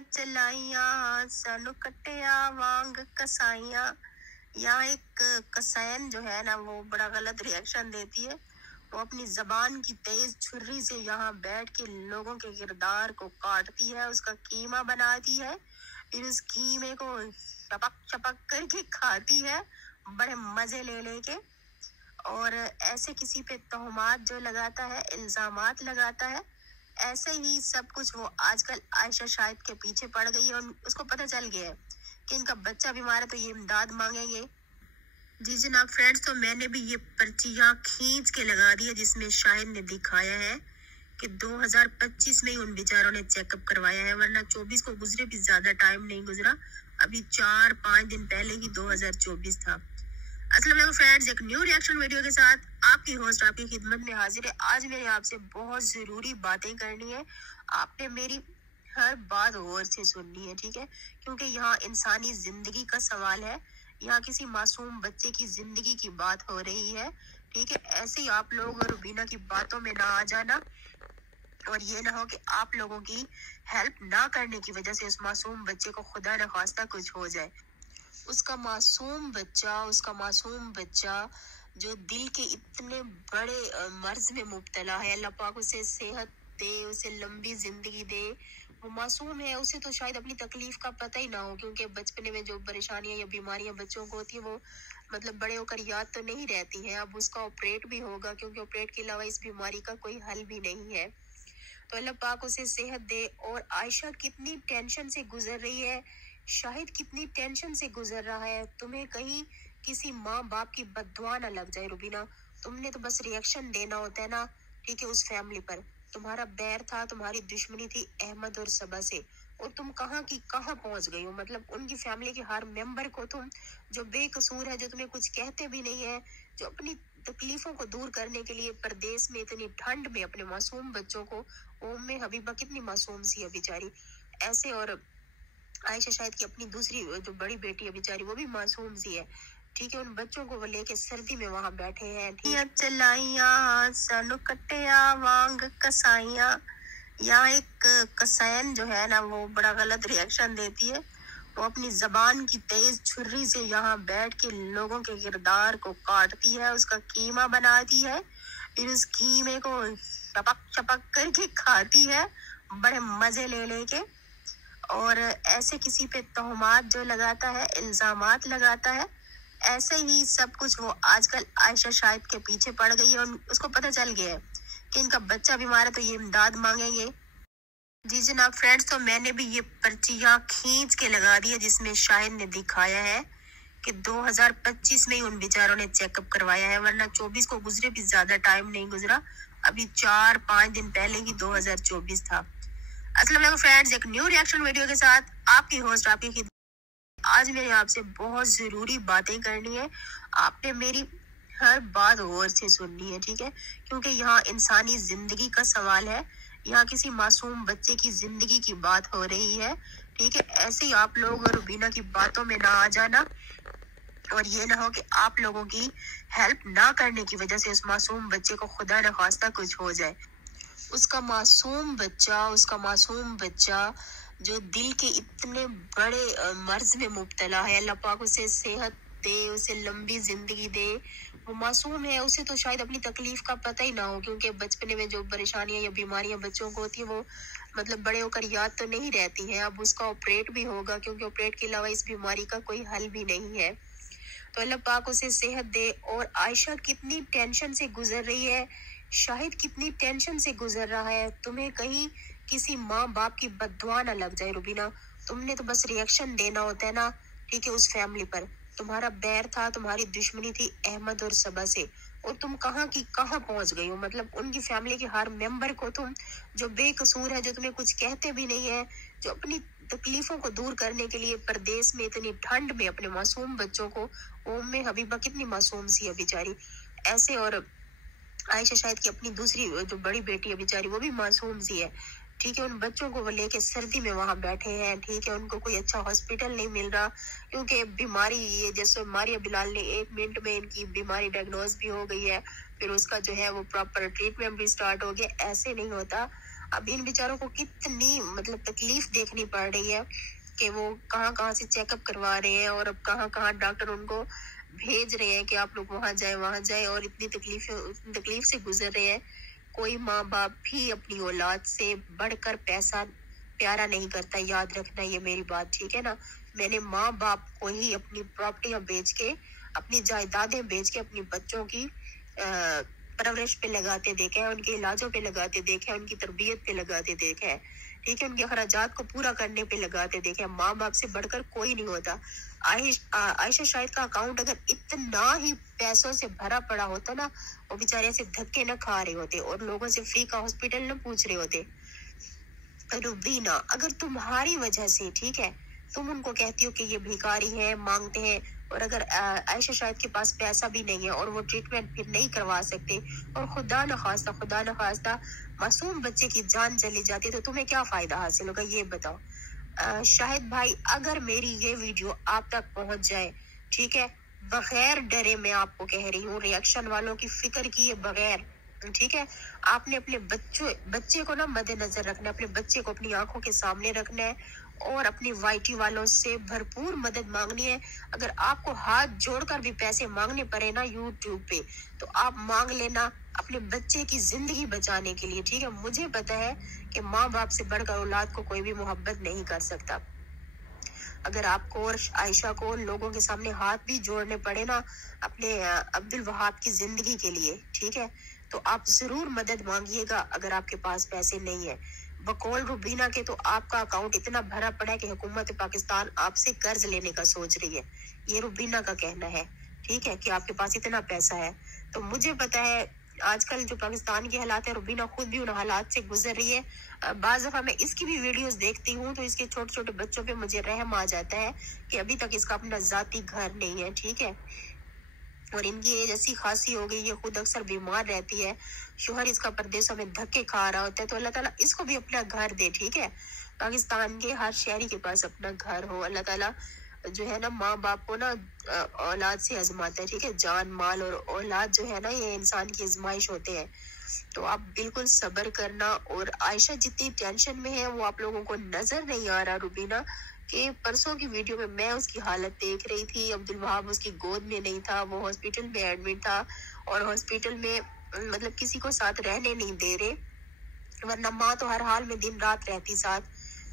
चलाइया सानू कटिया वांग कसाइया। यहाँ एक कसायन जो है ना वो बड़ा गलत रिएक्शन देती है। वो अपनी जबान की तेज छुरी से यहाँ बैठ के लोगों के किरदार को काटती है, उसका कीमा बनाती है, फिर उस कीमे को चपक चपक करके खाती है बड़े मजे ले लेके। और ऐसे किसी पे तोहमात जो लगाता है, इल्जामात लगाता है, ऐसे ही सब कुछ वो आजकल आयशा शाहिद के पीछे पड़ गई है और उसको पता चल गया है कि इनका बच्चा बीमार है तो ये इमदाद मांगेंगे। जी जनाब फ्रेंड्स, तो मैंने भी ये पर्ची यहाँ खींच के लगा दी है जिसमें शाहिद ने दिखाया है कि 2025 में ही उन बेचारों ने चेकअप करवाया है, वरना 24 को गुजरे भी ज्यादा टाइम नहीं गुजरा, अभी 4-5 दिन पहले ही 2024 था। अस्सलाम वालेकुम फ्रेंड्स, एक न्यू रिएक्शन वीडियो के साथ आपकी होस्ट आपकी खिदमत में हाजिर है। आज मेरे आपसे बहुत जरूरी बातें करनी है, आपने मेरी हर बात गौर से सुननी है, ठीक है, क्योंकि यहाँ इंसानी जिंदगी का सवाल है, यहाँ किसी मासूम बच्चे की जिंदगी की बात हो रही है, ठीक है। ऐसे ही आप लोग और रुबीना की बातों में ना आ जाना और ये ना हो कि आप लोगों की हेल्प ना करने की वजह से उस मासूम बच्चे को खुदा न खास्ता कुछ हो जाए। उसका मासूम बच्चा जो दिल के इतने बड़े मर्ज में मुब्तला है, अल्लाह पाक उसे सेहत दे, उसे लंबी जिंदगी दे। वो मासूम है, उसे तो शायद अपनी तकलीफ का पता ही ना हो, क्योंकि बचपने में जो परेशानियां या बीमारियां बच्चों को होती है वो मतलब बड़े होकर याद तो नहीं रहती है। अब उसका ऑपरेट भी होगा, क्योंकि ऑपरेट के अलावा इस बीमारी का कोई हल भी नहीं है। तो अल्लाह पाक उसे सेहत दे। और आयशा कितनी टेंशन से गुजर रही है, शाहिद कितनी टेंशन से गुजर रहा है। तुम्हें कहीं किसी माँ बाप की बद्दुआ ना लग जाए रुबीना, तुमने तो बस रिएक्शन देना होता है ना, ठीक है। उस फैमिली पर तुम्हारा बैर था, तुम्हारी दुश्मनी थी अहमद और सबा से, और तुम कहाँ की कहाँ पहुंच गई हो। मतलब उनकी फैमिली के हर मेंबर को तुम जो बेकसूर है, जो तुम्हें कुछ कहते भी नहीं है, जो अपनी तकलीफों को दूर करने के लिए परदेश में इतनी ठंड में अपने मासूम बच्चों को, उम्मे हबीबा कितनी मासूम सी है बेचारी ऐसे, और आयशा शाहिद की अपनी दूसरी जो बड़ी बेटी है बेचारी वो भी मासूम सी है, ठीक है। उन बच्चों को वो लेके सर्दी में वहां बैठे हैं, ठीक है। चलाइया सानू कटिया वांग कसाइया। यहाँ एक कसायन जो है ना वो बड़ा गलत रिएक्शन देती है। वो अपनी जबान की तेज छुरी से यहाँ बैठ के लोगों के किरदार को काटती है, उसका कीमा बनाती है, फिर उस कीमे को चपक चपक करके खाती है बड़े मजे ले लेके। और ऐसे किसी पे तोहमात जो लगाता है, इल्जामात लगाता है, ऐसे ही सब कुछ वो आजकल आयशा शाहिद के पीछे पड़ गई है और उसको पता चल गया है कि इनका बच्चा बीमार है तो ये इमदाद मांगेंगे। जी जनाब फ्रेंड्स, तो मैंने भी ये पर्ची यहाँ खींच के लगा दी है जिसमें शाहिद ने दिखाया है कि 2025 में ही उन बेचारों ने चेकअप करवाया है, वरना 24 को गुजरे भी ज्यादा टाइम नहीं गुजरा, अभी 4-5 दिन पहले ही 2024 था। अस्सलाम वालेकुम फ्रेंड्स, एक न्यू रिएक्शन वीडियो के साथ आपकी होस्ट आपकी खिदमत। आज मेरे आपसे बहुत जरूरी बातें करनी है, आपने मेरी हर बात गौर से सुननी है, ठीक है, क्योंकि यहाँ इंसानी जिंदगी का सवाल है, यहाँ किसी मासूम बच्चे की जिंदगी की बात हो रही है, ठीक है। ऐसे ही आप लोग और रुबीना की बातों में ना आ जाना और ये ना हो कि आप लोगों की हेल्प ना करने की वजह से उस मासूम बच्चे को खुदा न खास्ता कुछ हो जाए। उसका मासूम बच्चा जो दिल के इतने बड़े मर्ज में मुब्तला है, अल्लाह पाक उसे सेहत दे, उसे लंबी जिंदगी दे। वो मासूम है, उसे तो शायद अपनी तकलीफ का पता ही ना हो, क्योंकि बचपने में जो परेशानियां या बीमारियां बच्चों को होती है वो मतलब बड़े होकर याद तो नहीं रहती है। अब उसका ऑपरेट भी होगा, क्योंकि ऑपरेट के अलावा इस बीमारी का कोई हल भी नहीं है। तो अल्लाह पाक उसे सेहत दे। और आयशा कितनी टेंशन से गुजर रही है, शाहिद कितनी टेंशन से गुजर रहा है। तुम्हें कहीं किसी माँ बाप की बद्दुआ ना लग जाए रुबीना, तुमने तो बस रिएक्शन देना होता है ना, ठीक है। उस फैमिली पर तुम्हारा बैर था, तुम्हारी दुश्मनी थी अहमद और सबा से, और तुम कहाँ की कहाँ पहुंच गई हो। मतलब उनकी फैमिली के हर मेंबर को तुम जो बेकसूर है, जो तुम्हें कुछ कहते भी नहीं है, जो अपनी तकलीफों को दूर करने के लिए परदेश में इतनी ठंड में अपने मासूम बच्चों को, उम्मे हबीबा कितनी मासूम सी है बेचारी ऐसे, और आयशा शाहिद की अपनी दूसरी जो बड़ी बेटी है बेचारी वो भी मासूम सी है, ठीक है। उन बच्चों को वो लेके सर्दी में वहां बैठे हैं, ठीक है। उनको कोई अच्छा हॉस्पिटल नहीं मिल रहा, क्योंकि बीमारी ये जैसे मारिया बिलाल ने 1 मिनट में इनकी बीमारी डायग्नोज भी हो गई है, फिर उसका जो है वो प्रॉपर ट्रीटमेंट भी स्टार्ट हो गया। ऐसे नहीं होता, अब इन बेचारों को कितनी मतलब तकलीफ देखनी पड़ रही है कि वो कहाँ कहाँ से चेकअप करवा रहे हैं और अब कहाँ कहाँ डॉक्टर उनको भेज रहे हैं कि आप लोग वहाँ जाए और इतनी तकलीफ से गुजर रहे हैं। कोई माँ बाप भी अपनी औलाद से बढ़कर पैसा प्यारा नहीं करता, याद रखना ये मेरी बात, ठीक है ना। मैंने माँ बाप को ही अपनी प्रॉपर्टियां बेच के, अपनी जायदादें बेच के अपनी बच्चों की परवरिश पे लगाते देखे हैं, उनके इलाजों पे लगाते देखे हैं, उनकी तरबियत पे लगाते देखे हैं, ठीक है, उनके खर्चात को पूरा करने पे लगाते देखे हैं। माँ बाप से बढ़कर कोई नहीं होता। आयशा शाहिद का अकाउंट अगर इतना ही पैसों से भरा पड़ा होता ना, वो बेचारे से धक्के न खा रहे होते और लोगों से फ्री का हॉस्पिटल न पूछ रहे होते। रुबीना, अगर तुम्हारी वजह से, ठीक है, तुम उनको कहती हो कि ये भिखारी है, मांगते हैं, और अगर आयशा शाहिद के पास पैसा भी नहीं है और वो ट्रीटमेंट फिर नहीं करवा सकते और खुदा न खास्ता मासूम बच्चे की जान चली जाती, तो तुम्हें क्या फायदा हासिल होगा, ये बताओ। शाहिद भाई, अगर मेरी ये वीडियो आप तक पहुंच जाए, ठीक है, बगैर डरे मैं आपको कह रही हूँ, रिएक्शन वालों की फिक्र किए बगैर, ठीक है, आपने अपने बच्चे को ना मद्देनजर रखना है, अपने बच्चे को अपनी आंखों के सामने रखना है और अपनी वाईटी वालों से भरपूर मदद मांगनी है। अगर आपको हाथ जोड़कर भी पैसे मांगने पड़े ना यूट्यूब पे, तो आप मांग लेना अपने बच्चे की जिंदगी बचाने के लिए, ठीक है। मुझे पता है कि माँ बाप से बढ़कर औलाद को कोई भी मोहब्बत नहीं कर सकता। अगर आपको और आयशा को लोगों के सामने हाथ भी जोड़ने पड़े ना अपने अब्दुल वहाब की जिंदगी के लिए, ठीक है, तो आप जरूर मदद मांगिएगा अगर आपके पास पैसे नहीं है। बकौल रुबीना के तो आपका अकाउंट इतना भरा पड़ा है कि हुकूमत पाकिस्तान आपसे कर्ज लेने का सोच रही है, ये रुबीना का कहना है, ठीक है, कि आपके पास इतना पैसा है। तो मुझे पता है आजकल जो पाकिस्तान के हालात है, रुबीना खुद भी उन हालात से गुजर रही है। बाज दफा मैं इसकी भी वीडियोस देखती हूँ तो इसके छोटे छोटे बच्चों पे मुझे रहम आ जाता है कि अभी तक इसका अपना जाती घर नहीं है, ठीक है, और इनकी एज ऐसी खासी हो गई, ये खुद अक्सर बीमार रहती है, शोहर इसका परदेशों में धक्के खा रहा होता है, तो अल्लाह ताला इसको भी अपना घर दे, ठीक है। पाकिस्तान के हर शहरी के पास अपना घर हो। अल्लाह ताला जो है ना माँ बाप को ना औलाद से आजमाता है, ठीक है, जान माल और औलाद जो है ना ये इंसान की आजमाइश होते हैं। तो आप बिल्कुल सब्र करना। और आयशा जितनी टेंशन में है वो आप लोगों को नजर नहीं आ रहा रुबीना, कि परसों की वीडियो में मैं उसकी हालत देख रही थी, अब्दुल वहाब उसकी गोद में नहीं था, वो हॉस्पिटल में एडमिट था और हॉस्पिटल में मतलब किसी को साथ रहने नहीं दे रहे, वरना माँ तो हर हाल में दिन रात रहती साथ।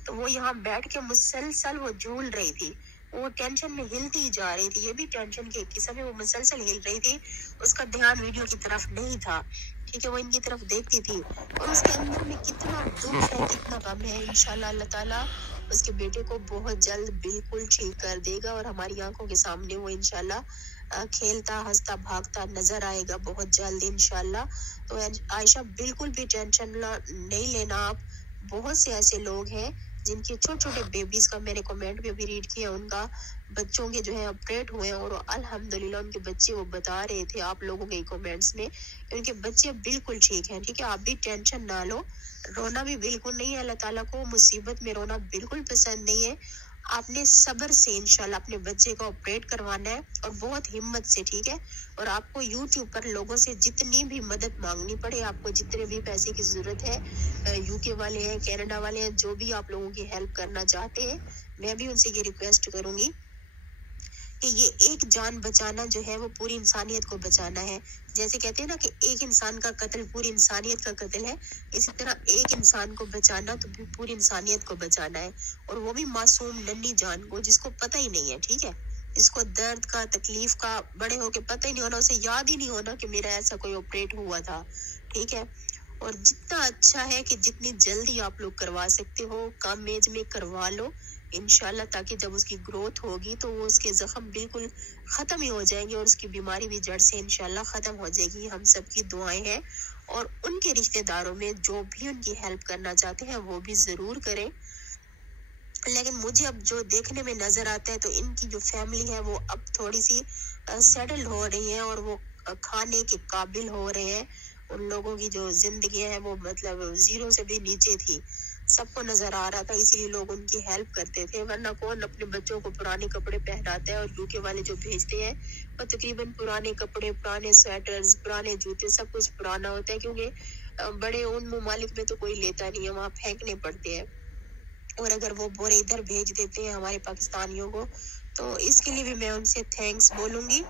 तो वो यहाँ बैठ के मुसलसल वो झूल रही थी, वो टेंशन में हिलती जा रही थी, ये भी टेंशन के किस्म में वो मुसलसल हिल रही थी, उसका ध्यान वीडियो की तरफ नहीं था, ठीक है, वो इनकी तरफ देखती थी और उसके अंदर में कितना दुख है, कितना गम है। इंशाल्लाह अल्लाह ताला उसके बेटे को बहुत जल्द बिल्कुल ठीक कर देगा और हमारी आंखों के सामने वो इंशाल्लाह खेलता हंसता भागता नजर आएगा बहुत जल्द इंशाल्लाह। तो आयशा बिल्कुल भी टेंशन नहीं लेना आप। बहुत से ऐसे लोग हैं जिनके छोटे छोटे बेबीज का मैंने कमेंट भी अभी रीड किया, उनका बच्चों के जो है ऑपरेट हुए और अल्हम्दुलिल्लाह उनके बच्चे वो बता रहे थे आप लोगों के कमेंट्स में, उनके बच्चे बिल्कुल ठीक हैं, ठीक है, आप भी टेंशन ना लो, रोना भी बिल्कुल नहीं है, अल्लाह ताला को मुसीबत में रोना बिल्कुल पसंद नहीं है। आपने सब्र से इंशाल्लाह अपने बच्चे को ऑपरेट करवाना है और बहुत हिम्मत से, ठीक है, और आपको यूट्यूब पर लोगों से जितनी भी मदद मांगनी पड़े, आपको जितने भी पैसे की जरूरत है, यूके वाले हैं, कनाडा वाले हैं, जो भी आप लोगों की हेल्प करना चाहते हैं, मैं भी उनसे ये रिक्वेस्ट करूंगी कि ये एक जान बचाना जो है वो पूरी इंसानियत को बचाना है। जैसे कहते हैं ना कि एक इंसान का कत्ल पूरी इंसानियत का कत्ल है, इसी तरह एक इंसान को बचाना तो पूरी इंसानियत को बचाना है, और वो भी मासूम नन्ही जान को जिसको पता ही नहीं है, ठीक है, जिसको दर्द का तकलीफ का बड़े होके पता ही नहीं होना, उसे याद ही नहीं होना कि मेरा ऐसा कोई ऑपरेट हुआ था, ठीक है। और जितना अच्छा है कि जितनी जल्दी आप लोग करवा सकते हो कम एज में करवा लो इंशाल्लाह, ताकि जब उसकी ग्रोथ होगी तो वो उसके जख्म बिल्कुल खत्म ही हो जाएंगे और उसकी बीमारी भी जड़ से इंशाल्लाह खत्म हो जाएगी। हम सबकी दुआएं हैं और उनके रिश्तेदारों में जो भी उनकी हेल्प करना चाहते हैं वो भी जरूर करें। लेकिन मुझे अब जो देखने में नजर आता है तो इनकी जो फैमिली है वो अब थोड़ी सी सेटल हो रही है और वो खाने के काबिल हो रहे हैं। उन लोगों की जो जिंदगी है वो मतलब जीरो से भी नीचे थी, सबको नजर आ रहा था, इसीलिए लोग उनकी हेल्प करते थे, वरना कौन अपने बच्चों को पुराने कपड़े पहनाता है। और यूके वाले जो भेजते हैं वो तकरीबन पुराने कपड़े, पुराने स्वेटर्स, पुराने जूते, सब कुछ पुराना होता है, क्योंकि बड़े उन ममालिक में तो कोई लेता नहीं है, वहाँ फेंकने पड़ते हैं, और अगर वो बोरे इधर भेज देते हैं हमारे पाकिस्तानियों को, तो इसके लिए भी मैं उनसे थैंक्स बोलूंगी।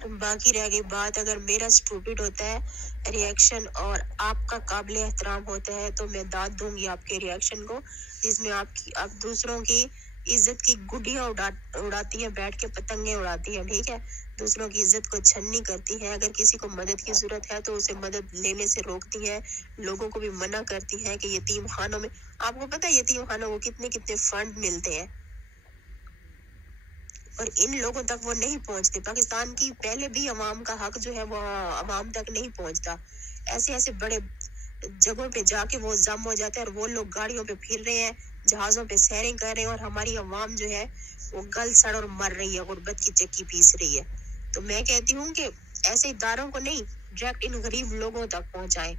बाकी रह गई बात, अगर मेरा स्टूपिड होता है रिएक्शन और आपका काबिल एहतराम होता है तो मैं दाद दूंगी आपके रिएक्शन को, जिसमें आप दूसरों की इज्जत की गुड्डियां उड़ाती हैं, बैठ के पतंगे उड़ाती हैं, ठीक है, दूसरों की इज्जत को छन्नी करती है। अगर किसी को मदद की जरूरत है तो उसे मदद लेने से रोकती है, लोगों को भी मना करती है कि यतीम खानों में, आपको पता है यतीम खानों को कितने कितने फंड मिलते हैं, और इन लोगों तक वो नहीं पहुंचते। पाकिस्तान की पहले भी अवाम का हक जो है वो अवाम तक नहीं पहुंचता, ऐसे ऐसे बड़े जगहों पे जाके वो जम हो जाता है, और वो लोग गाड़ियों पे फिर रहे हैं, जहाजों पे सैरें कर रहे हैं, और हमारी अवाम जो है वो गल सड़ और मर रही है, गुर्बत की चक्की पीस रही है। तो मैं कहती हूँ कि ऐसे इदारों को नहीं, डायरेक्ट इन गरीब लोगों तक पहुंचाएं,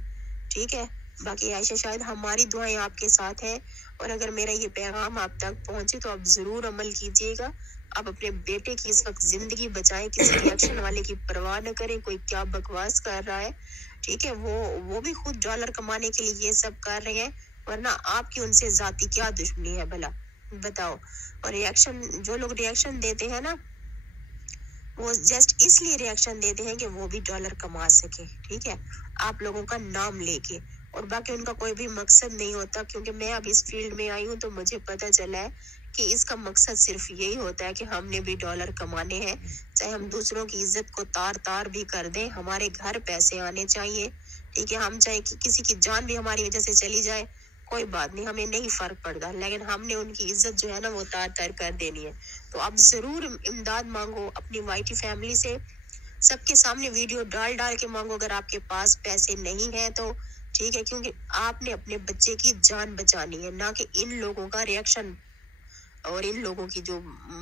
ठीक है। बाकी आयशा शायद हमारी दुआएं आपके साथ हैं, और अगर मेरा ये पैगाम आप तक पहुंचे तो आप जरूर अमल कीजिएगा। आप अपने बेटे की इस वक्त जिंदगी बचाएं, किसी रिएक्शन वाले की परवाह न करें, कोई क्या बकवास कर रहा है, ठीक है, वो भी खुद डॉलर कमाने के लिए ये सब कर रहे हैं, वरना आपकी उनसे जाती क्या दुश्मनी है भला, बताओ। और रिएक्शन, जो लोग रिएक्शन देते हैं ना, वो जस्ट इसलिए रिएक्शन देते हैं कि वो भी डॉलर कमा सके, ठीक है, आप लोगों का नाम लेके, और बाकी उनका कोई भी मकसद नहीं होता। क्योंकि मैं अब इस फील्ड में आई हूँ तो मुझे पता चला है कि इसका मकसद सिर्फ यही होता है कि हमने भी डॉलर कमाने हैं, चाहे हम दूसरों की इज्जत को तार तार भी कर दें, हमारे घर पैसे आने चाहिए, ठीक है, हम चाहे कि किसी की जान भी हमारी वजह से चली जाए, कोई बात नहीं, हमें नहीं फर्क पड़ता, लेकिन हमने उनकी इज्जत जो है ना वो तार तार कर देनी है। तो आप जरूर इमदाद मांगो अपनी वाइटी फैमिली से, सबके सामने वीडियो डाल डाल के मांगो, अगर आपके पास पैसे नहीं है तो, ठीक है, क्योंकि आपने अपने बच्चे की जान बचानी है, ना कि इन लोगों का रिएक्शन और इन लोगों की जो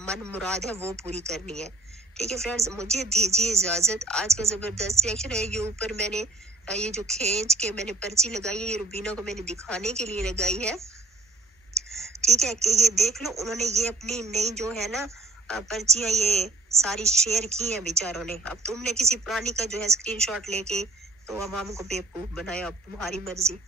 मन मुराद है वो पूरी करनी है, ठीक है। फ्रेंड्स, मुझे दीजिए इजाजत। आज का जबरदस्त रिएक्शन है, ये ऊपर मैंने ये जो खींच के मैंने पर्ची लगाई है, ये रुबीना को मैंने दिखाने के लिए लगाई है, ठीक है, कि ये देख लो, उन्होंने ये अपनी नई जो है ना पर्चियां ये सारी शेयर की हैं बेचारों ने। अब तुमने किसी पुरानी का जो है स्क्रीनशॉट लेके तो अवाम को बेवकूफ बनाया, अब तुम्हारी मर्जी।